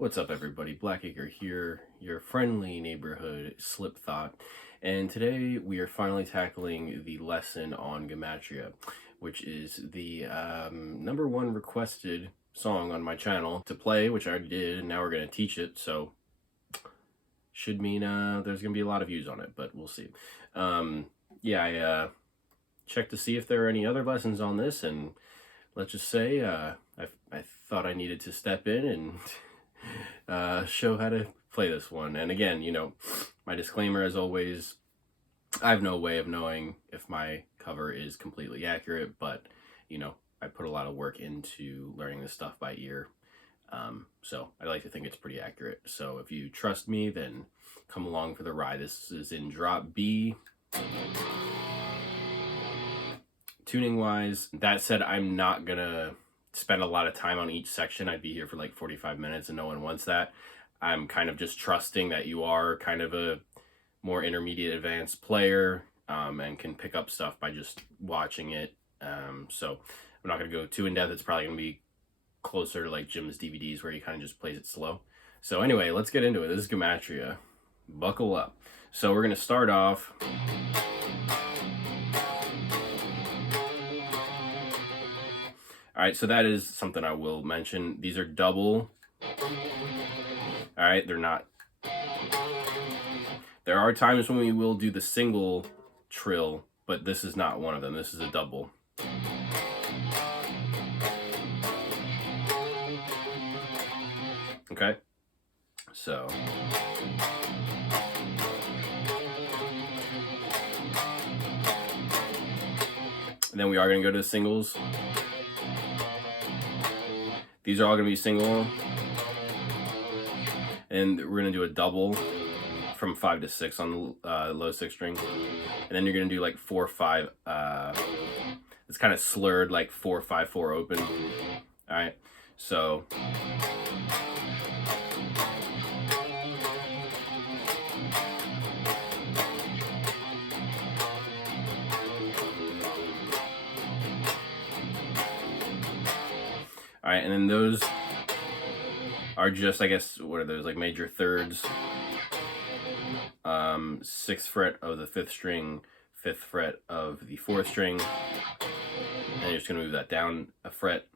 What's up, everybody? Blackacre here, your friendly neighborhood Slipknot, and today we are finally tackling the lesson on Gematria, which is the #1 requested song on my channel to play, which I already did, and now we're going to teach it, so should mean there's going to be a lot of views on it, but we'll see. I checked to see if there are any other lessons on this, and let's just say I thought I needed to step in and show how to play this one. And again, my disclaimer as always, I have no way of knowing if my cover is completely accurate, but I put a lot of work into learning this stuff by ear, so I like to think it's pretty accurate. So if you trust me, then come along for the ride. This is in drop B. Tuning wise, that said, I'm not gonna spend a lot of time on each section. I'd be here for like 45 minutes and no one wants that. I'm kind of just trusting that you are kind of a more intermediate advanced player and can pick up stuff by just watching it. So I'm not going to go too in depth. It's probably going to be closer to like Jim's DVDs where he kind of just plays it slow. So anyway, let's get into it. This is Gematria. Buckle up. So we're going to start off. All right, so that is something I will mention. These are double. All right, they're not. There are times when we will do the single trill, but this is not one of them. This is a double. Okay, so. And then we are going to go to the singles. These are all going to be single, and we're going to do a double from 5 to 6 on the low 6 string, and then you're going to do like 4/5. It's kind of slurred, like 4/5/4 open. All right, so all right, and then those are just, I guess, what are those, like major thirds? 6th fret of the 5th string, 5th fret of the 4th string, and you're just gonna move that down a fret.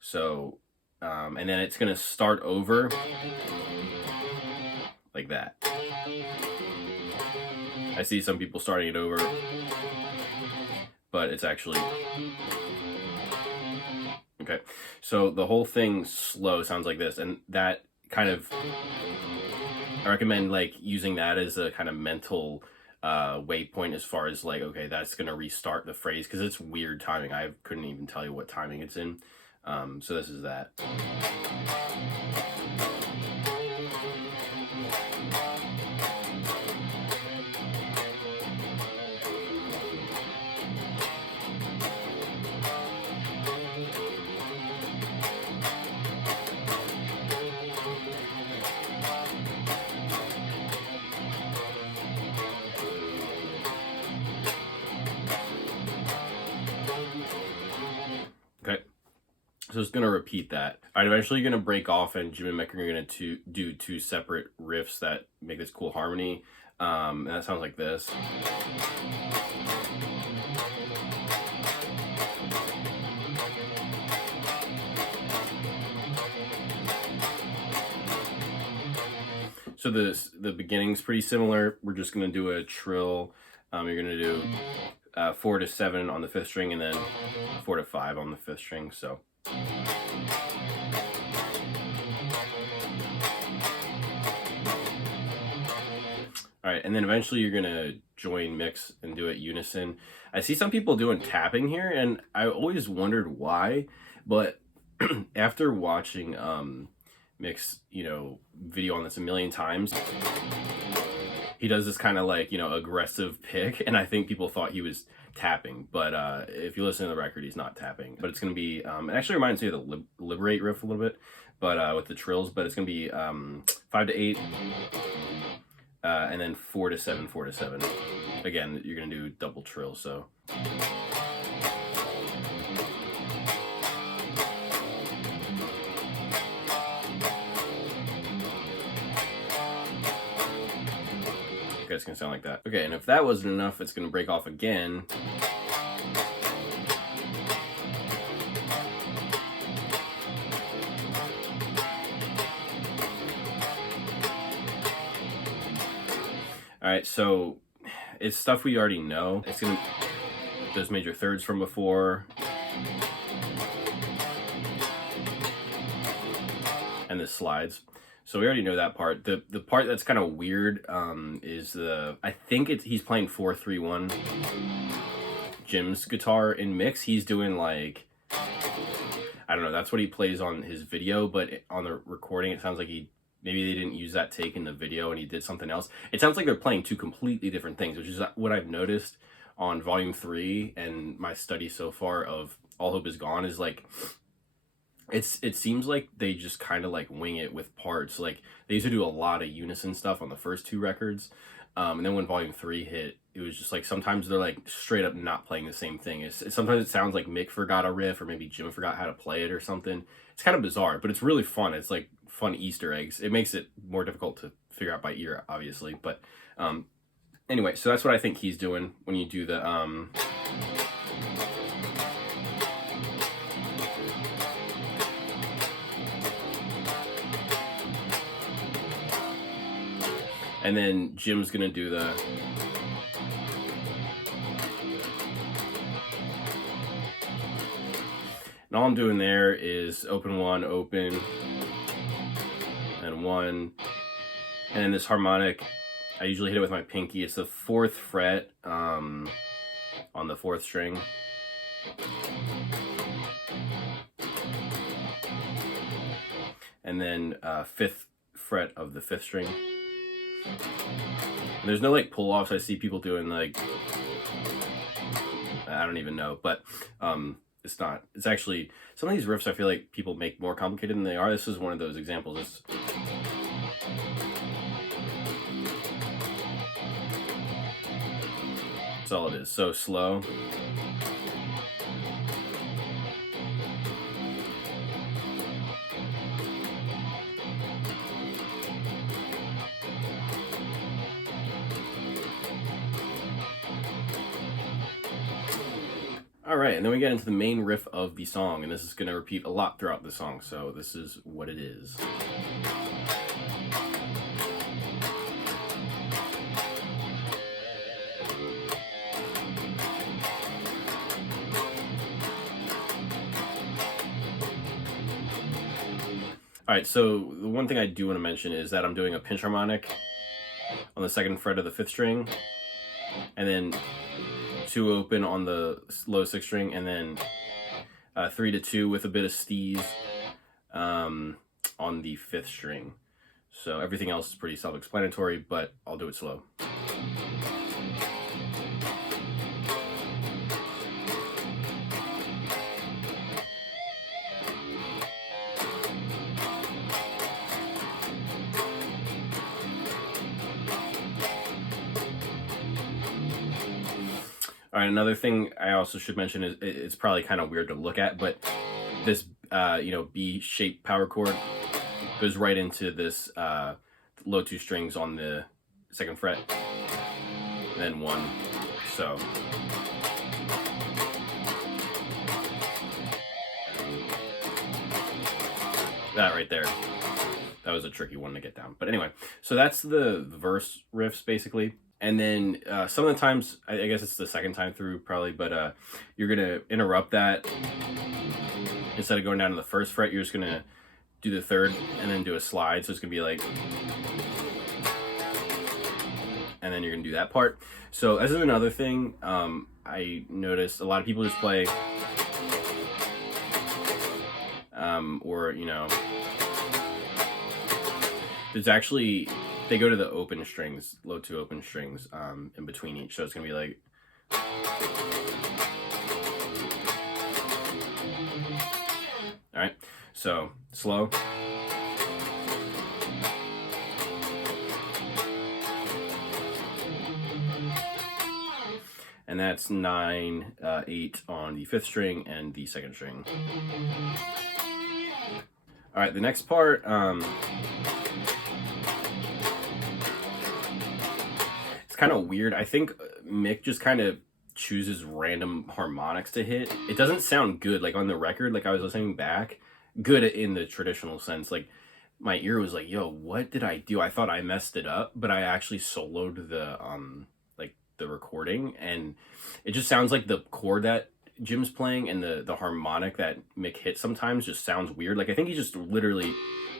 So, and then it's gonna start over like that. I see some people starting it over, but it's actually. Okay, so the whole thing slow sounds like this, and that kind of, I recommend like using that as a kind of mental waypoint as far as like, okay, that's gonna restart the phrase, because it's weird timing. I couldn't even tell you what timing it's in. So this is that. Okay, so it's gonna repeat that. All right, eventually you're gonna break off, and Jim and Mick are gonna do two separate riffs that make this cool harmony, and that sounds like this. So the beginning's pretty similar. We're just gonna do a trill. You're gonna do 4 to 7 on the 5th string, and then 4 to 5 on the 5th string. So. All right, and then eventually you're gonna join mix and do it unison. I see some people doing tapping here, and I always wondered why, but after watching Mix, video on this a million times, he does this kind of like, aggressive pick, and I think people thought he was tapping, but if you listen to the record, he's not tapping. But it's going to be, it actually reminds me of the Liberate riff a little bit, but with the trills, but it's going to be 5 to 8, and then 4 to 7, 4 to 7. Again, you're going to do double trill, so. Okay, it's gonna sound like that. Okay, and if that wasn't enough, it's gonna break off again. All right, so it's stuff we already know. It's gonna, those major thirds from before, and the slides. So we already know that part. The part that's kind of weird is I think he's playing 4-3-1. Jim's guitar in mix. He's doing like, I don't know, that's what he plays on his video, but on the recording it sounds like maybe they didn't use that take in the video and he did something else. It sounds like they're playing two completely different things, which is what I've noticed on volume 3 and my study so far of All Hope Is Gone, is like, it seems like they just kind of like wing it with parts. Like they used to do a lot of unison stuff on the first 2 records, and then when volume 3 hit, it was just like sometimes they're like straight up not playing the same thing. Sometimes it sounds like Mick forgot a riff, or maybe Jim forgot how to play it or something. It's kind of bizarre, but it's really fun. It's like fun Easter eggs. It makes it more difficult to figure out by ear, obviously, but anyway, so that's what I think he's doing when you do the and then Jim's gonna do the, and all I'm doing there is open 1, open, and 1, and then this harmonic, I usually hit it with my pinky. It's the 4th fret on the 4th string. And then 5th fret of the 5th string. And there's no like pull offs. I see people doing like, I don't even know, but it's not. It's actually, some of these riffs I feel like people make more complicated than they are. This is one of those examples. That's all it is. So slow. All right, and then we get into the main riff of the song, and this is going to repeat a lot throughout the song, so this is what it is. All right, so the one thing I do want to mention is that I'm doing a pinch harmonic on the 2nd fret of the 5th string, and then 2 open on the low 6th string, and then 3-2 with a bit of steez on the 5th string. So everything else is pretty self-explanatory, but I'll do it slow. All right, another thing I also should mention is it's probably kind of weird to look at, but this B-shaped power chord goes right into this low 2 strings on the 2nd fret, and then 1. So that right there, that was a tricky one to get down. But anyway, so that's the verse riffs basically. And then some of the times, I guess it's the 2nd time through probably, but you're going to interrupt that. Instead of going down to the 1st fret, you're just going to do the 3rd and then do a slide. So it's going to be like, and then you're going to do that part. So this is another thing I noticed. A lot of people just play, or, you know, there's actually, they go to the open strings, low 2 open strings in between each. So it's going to be like, all right, so slow. And that's 9, 8 on the 5th string and the 2nd string. All right, the next part, kind of weird. I think Mick just kind of chooses random harmonics to hit. It doesn't sound good, like on the record, like I was listening back, good in the traditional sense. Like my ear was like, yo, what did I do? I thought I messed it up, but I actually soloed the like the recording, and it just sounds like the chord that Jim's playing and the harmonic that Mick hits sometimes just sounds weird. Like I think he just literally,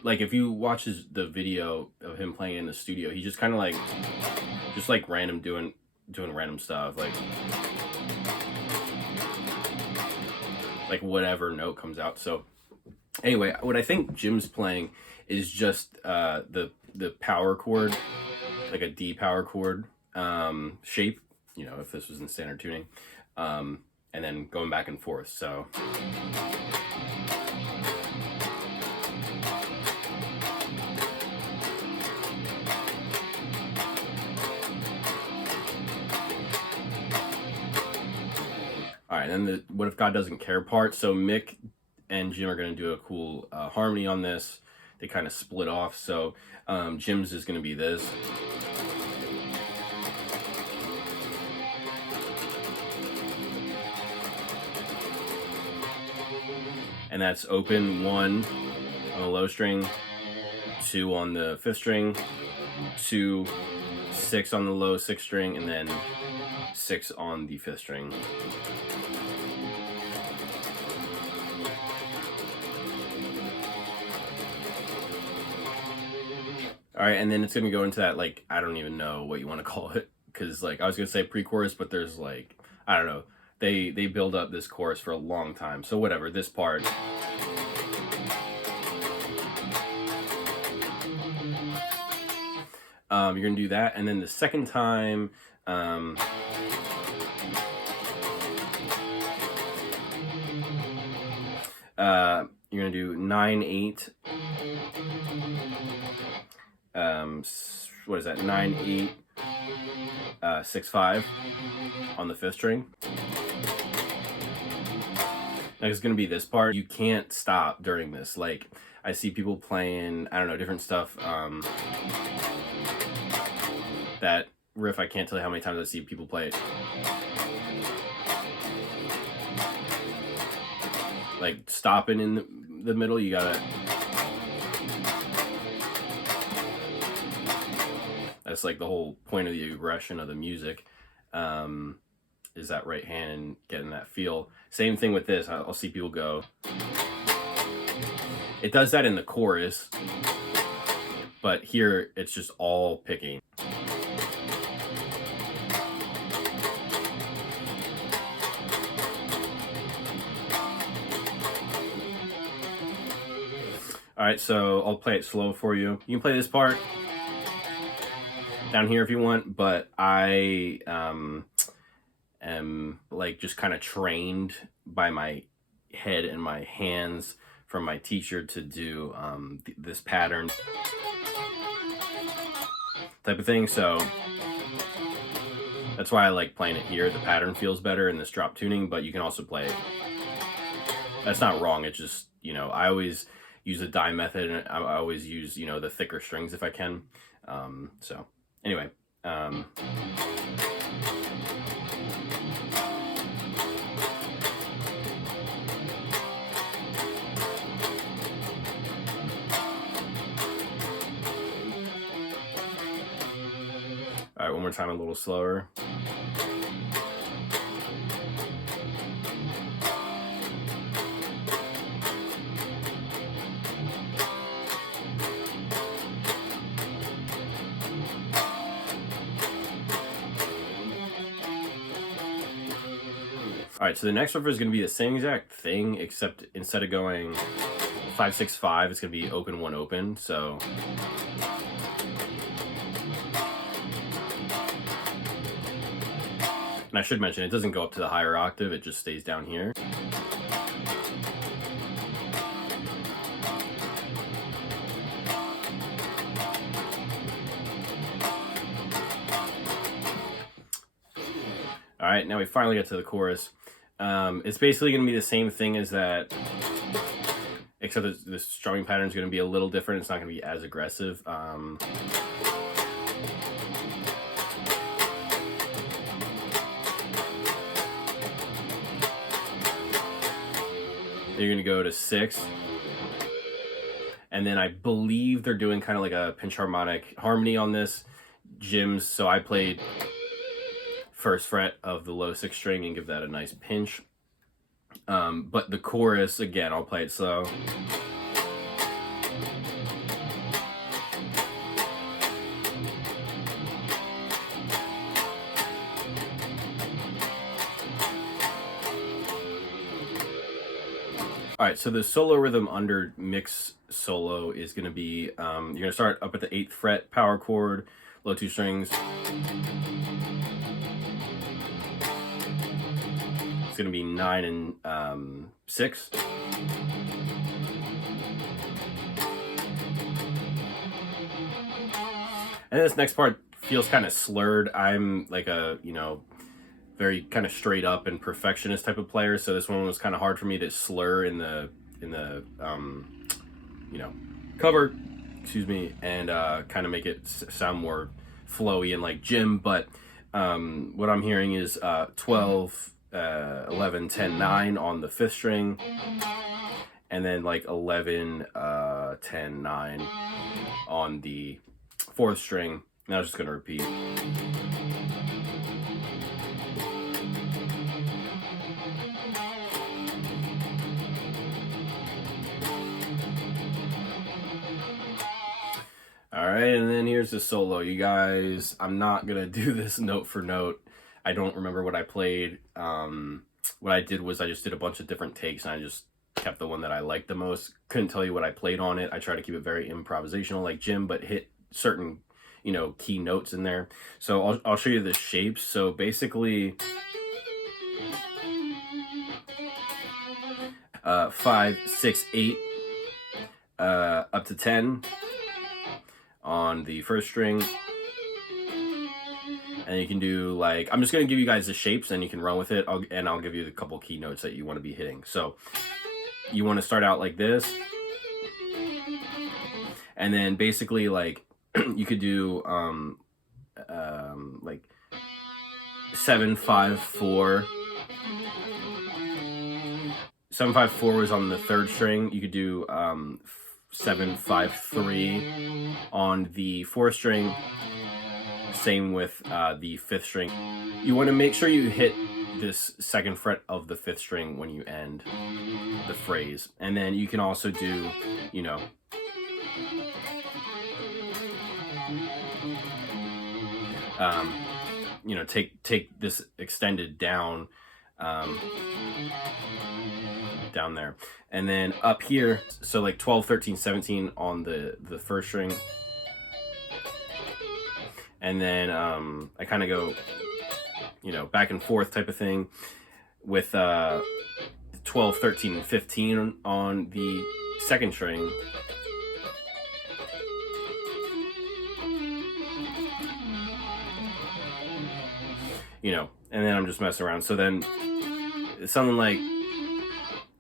like if you watch the video of him playing in the studio, he just kind of like just like random doing random stuff, like whatever note comes out. So anyway, what I think Jim's playing is just the power chord, like a D power chord shape, you know, if this was in standard tuning, and then going back and forth. So all right, and then the What If God Doesn't Care part. So Mick and Jim are going to do a cool harmony on this. They kind of split off. So Jim's is going to be this. And that's open 1 on the low string, 2 on the 5th string, 2, 6 on the low 6th string, and then 6 on the 5th string. All right, and then it's gonna go into that, like, I don't even know what you want to call it, because like I was gonna say pre-chorus, but there's like, I don't know, they build up this chorus for a long time. So whatever, this part. You're gonna do that, and then the second time, you're gonna do 9/8. What is that? 9/8, 6/5 on the 5th string. Next is gonna be this part. You can't stop during this. Like I see people playing, I don't know, different stuff. That riff, I can't tell you how many times I see people play it. Like stopping in the middle, you gotta. That's like the whole point of the aggression of the music, is that right hand and getting that feel. Same thing with this. I'll see people go. It does that in the chorus, but here it's just all picking. All right, so I'll play it slow for you. You can play this part down here if you want, but I am like just kind of trained by my head and my hands from my teacher to do this pattern type of thing. So that's why I like playing it here. The pattern feels better in this drop tuning, but you can also play it. That's not wrong. It's just, you know, I always use the die method, and I always use, you know, the thicker strings if I can. So anyway, all right, one more time, a little slower. All right, so the next riff is going to be the same exact thing, except instead of going 5/6/5, it's going to be open 1 open. So and I should mention, it doesn't go up to the higher octave, it just stays down here. All right, now we finally get to the chorus. It's basically going to be the same thing as that, except the strumming pattern is going to be a little different. It's not going to be as aggressive. You're gonna go to 6. And then I believe they're doing kind of like a pinch harmonic harmony on this. Jims, so I played 1st fret of the low 6th string and give that a nice pinch. But the chorus, again, I'll play it slow. All right, so the solo rhythm under mix solo is going to be, you're going to start up at the 8th fret, power chord, low 2 strings. It's going to be 9 and 6. And this next part feels kind of slurred. I'm like a, very kind of straight up and perfectionist type of player, so this one was kind of hard for me to slur in the cover, excuse me, and kind of make it sound more flowy and like Jim. But what I'm hearing is 12, 11, 10, 9 on the 5th string, and then like 11, 10, 9 on the 4th string. And I was just gonna repeat. All right, and then here's the solo, you guys. I'm not gonna do this note for note. I don't remember what I played. What I did was I just did a bunch of different takes, and I just kept the one that I liked the most. Couldn't tell you what I played on it. I try to keep it very improvisational like Jim, but hit certain, key notes in there. So I'll show you the shapes. So basically, 5, 6, 8, up to 10 on the 1st string. And you can do like, I'm just going to give you guys the shapes and you can run with it. I'll give you the couple key notes that you want to be hitting. So you want to start out like this. And then basically like, you could do like 7, 5, 4. 7, 5, 4 was on the 3rd string. You could do 7, 5, 3 on the 4th string. Same with the 5th string. You want to make sure you hit this 2nd fret of the 5th string when you end the phrase. And then you can also do, take this extended down, down there. And then up here, so like 12, 13, 17 on the 1st string. And then I kind of go, back and forth type of thing with 12, 13, and 15 on the 2nd string. And then I'm just messing around. So then it's something like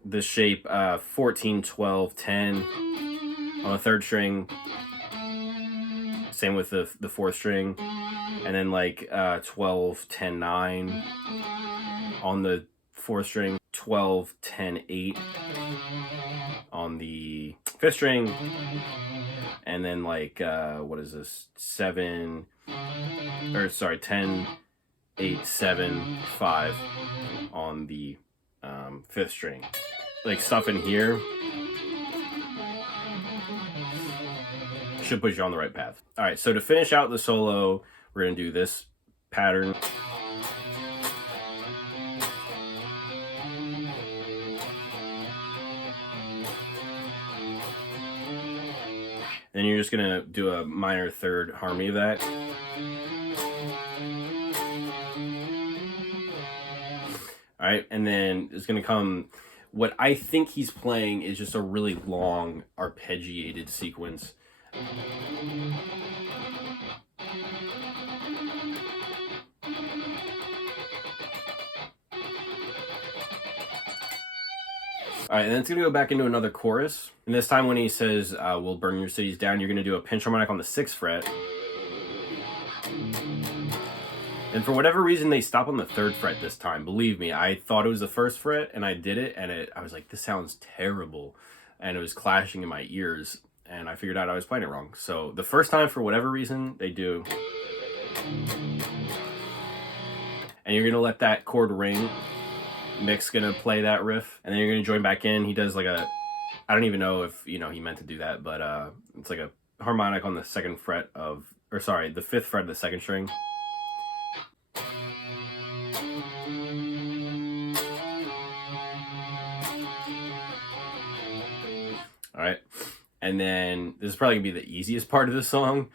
this shape, 14, 12, 10 on the 3rd string. Same with the 4th string. And then like 12, 10, 9 on the 4th string. 12, 10, 8 on the 5th string. And then like, what is this? 10, 8, 7, 5 on the 5th string. Like stuff in here should put you on the right path. All right, so to finish out the solo, we're gonna do this pattern. Then you're just gonna do a minor 3rd harmony of that. All right, and then it's gonna come, what I think he's playing is just a really long arpeggiated sequence. All right, and then it's gonna go back into another chorus. And this time when he says, we'll burn your cities down, you're gonna do a pinch harmonic on the 6th fret. And for whatever reason, they stopped on the 3rd fret this time. Believe me, I thought it was the 1st fret, and I did it, and I was like, this sounds terrible. And it was clashing in my ears, and I figured out I was playing it wrong. So the first time, for whatever reason, they do. And you're gonna let that chord ring. Mick's gonna play that riff, and then you're gonna join back in. He does like a, I don't even know if, you know, he meant to do that, but it's like a harmonic on the 2nd fret of, or sorry, the 5th fret of the 2nd string. All right, and then this is probably gonna be the easiest part of the song.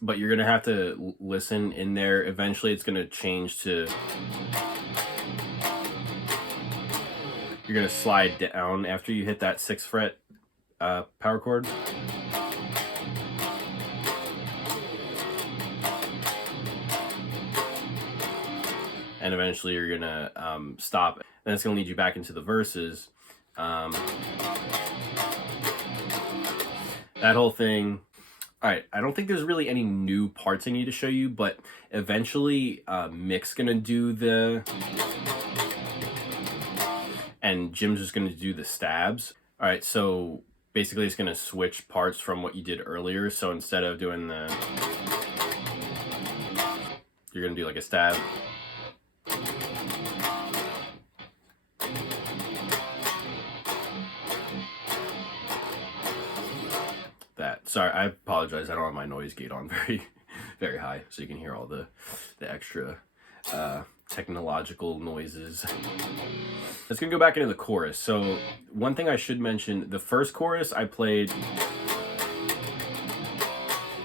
But you're gonna have to listen in there. Eventually it's gonna change to, you're gonna slide down after you hit that 6th fret power chord. And eventually you're gonna stop, and it's gonna lead you back into the verses. That whole thing. All right, I don't think there's really any new parts I need to show you, but eventually Mick's gonna do the, and Jim's just gonna do the stabs. All right, so basically it's gonna switch parts from what you did earlier. So instead of doing the, you're gonna do like a stab. That, sorry, I apologize, I don't have my noise gate on very high, so you can hear all the extra technological noises. Let's gonna go back into the chorus. So one thing I should mention, the first chorus I played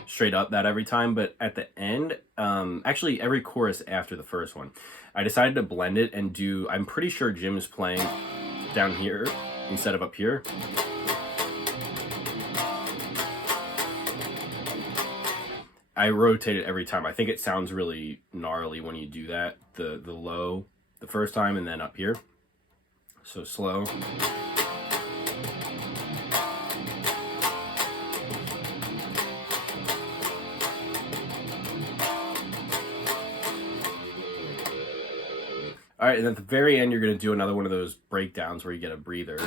straight up that every time, but at the end, actually every chorus after the first one, I decided to blend it and do, I'm pretty sure Jim's playing down here instead of up here. I rotate it every time. I think it sounds really gnarly when you do that. The low the first time and then up here. So slow. All right, and at the very end, you're gonna do another one of those breakdowns where you get a breather.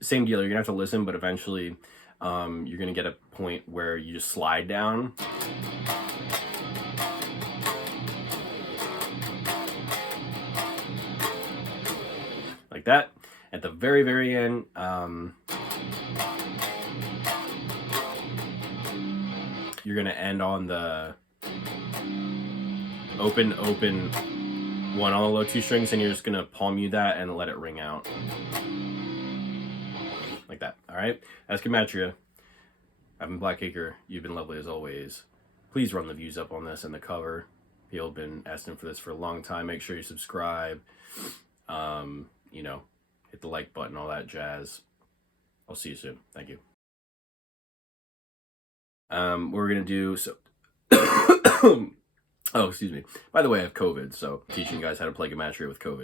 Same deal, you're gonna have to listen, but eventually you're gonna get a point where you just slide down. Like that. At the very, very end, you're gonna end on the open, open one on the low 2 strings, and you're just gonna palm mute that and let it ring out. Like that. All right, that's Gematria. I've been Blackacre. You've been lovely as always. Please run the views up on this and the cover. People have been asking for this for a long time. Make sure you subscribe. You know, hit the like button, all that jazz. I'll see you soon. Thank you. What we're gonna do, so oh, excuse me. By the way, I have COVID, so I'm teaching you guys how to play Gematria with COVID.